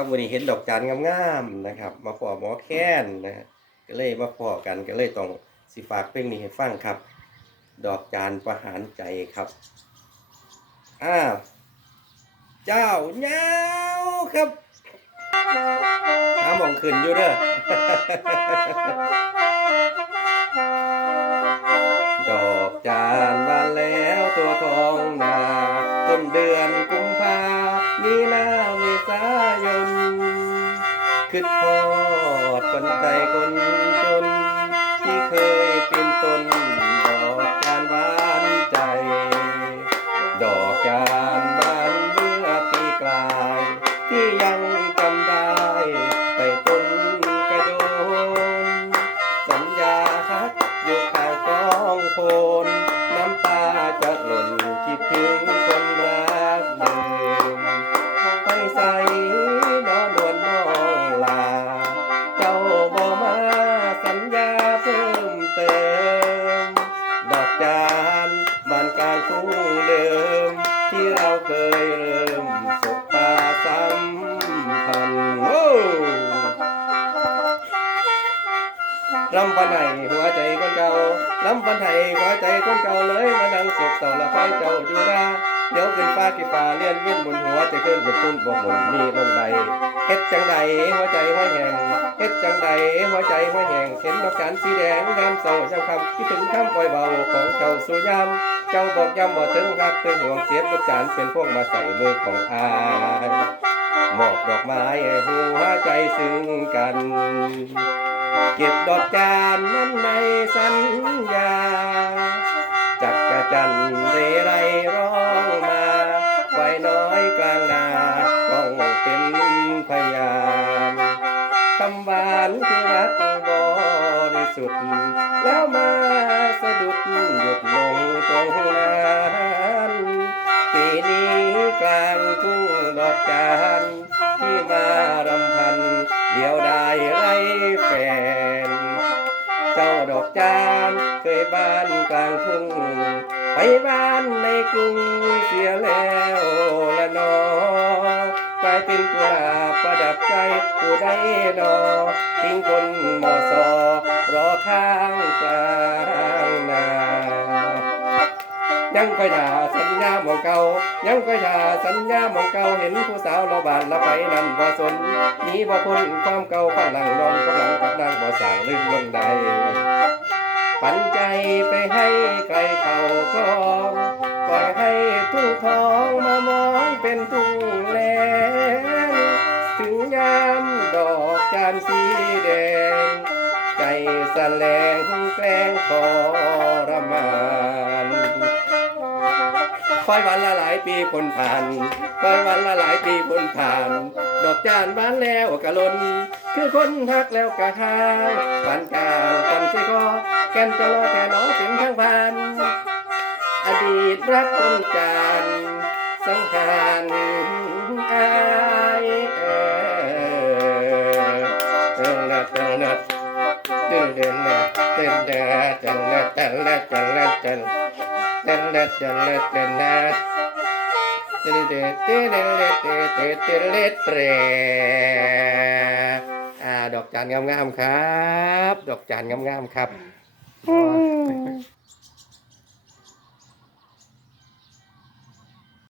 ครับวันนี้เห็นดอกจานงามๆนะครับ มาพอหมอแค้นนะฮะก็เลยมาพอกันก็เลยต้องสิฝากเพลงนี้ให้ฟังครับ ดอกจานประหารใจครับอ้าวเจ้าเงาครับหามองขึ้นอยู่เด้อดอกจานบานแล้วตัวทองนาต้นเดือนกุมภามีนาเมษายน คิดทอดคนใจคนจน ที่เคยเปีนตนดอกจานหวานใจ ดอกจานบานเมื่อปีกลาย ที่ยังจำได้ ไปต้นกระโดน สัญญาฮักอยู่ข้างกองโพนน้ำตาจะหล่น พิ่มเติม ดอกจานบานกลารทุ่งเดิม ที่เราเคยเริ่มสบตาสัมพันธ์โอ้ลำปันไห้หัวใจคนเก่าลำปันไห้หัวใจคนเก่าเลยมานั่งศกเศร้าละคอยเจ้าอยู่นา เดี๋ยวขึ้นฟ้ากี่ฟ้าเลียนเวียนบนหัวใจขึ้นบนตุ้นบกหมุนมีลงใดเฮ็ดจังใดหัวใจหัวแหงเฮ็ดจังใดหัวใจหัวแหงเห็นดอกจานสีแดงดำเศร้าจังคำคิดถึงคำปล่อยเบาของเจ้าสุยามเจ้าบอกย้ำบ่ถึงรักถึงห่วงเสียบดอกจานเป็นพวกมาใส่มือของอายมอบดอกไม้ให้หัวใจซึ้งกัน เก็บดอกจานนั้นในสัญญ กลางนาต้องเป็นพยานคำหวานคือรักบริสุทธิ์แล้วมาสะดุดหยุดลงตรงนั้นปีนี้กลางทุ่งดอกจานที่มารำพัน เดียวได้ไรแฟน เจ้าดอกจานเคยบ้านกลางทุ่งไปบ้านในกรุงเสียแล้วายเป็นกุหลาบประดับใจผู้ใดนอทิ้งคนมอสอรอข้างกลางนายังคอยด่าสัญญาหมองเก่ายังคอยด่าสัญญาหมองเก่าเห็นผู้สาวเราบานละไปนั่นบ่สนนีบ่พ้นความเก่าข้างหลังนอนกำลังกับนางบ่สางลืมลงใดปันใจไปให้ไกลเขาคลองปล่อยให้ทุ่งทองมามองเป็นทุ่ง แสลงแกล้งทรมานคอยวันละหลายปีพ้นผ่านคอยวันละหลายปีพ้นผ่าน ดอกจานบานแล้วกะลน คือคนทักแล้วกะหางปันกลางปันสิคอแกนจะรอแค่หนอเป็นทางผ่าน อดีตรักต้นจานสังขา เดินเดินละเดินเดินจันเดินเดินเดินเดินเดินเดินเดินเดินเดินเดินเดินละเดินเดินเดินเดินเดินเดินเดินเดินเดินเดินอ่าดอกจานงามๆครับดอกจานงามๆครับ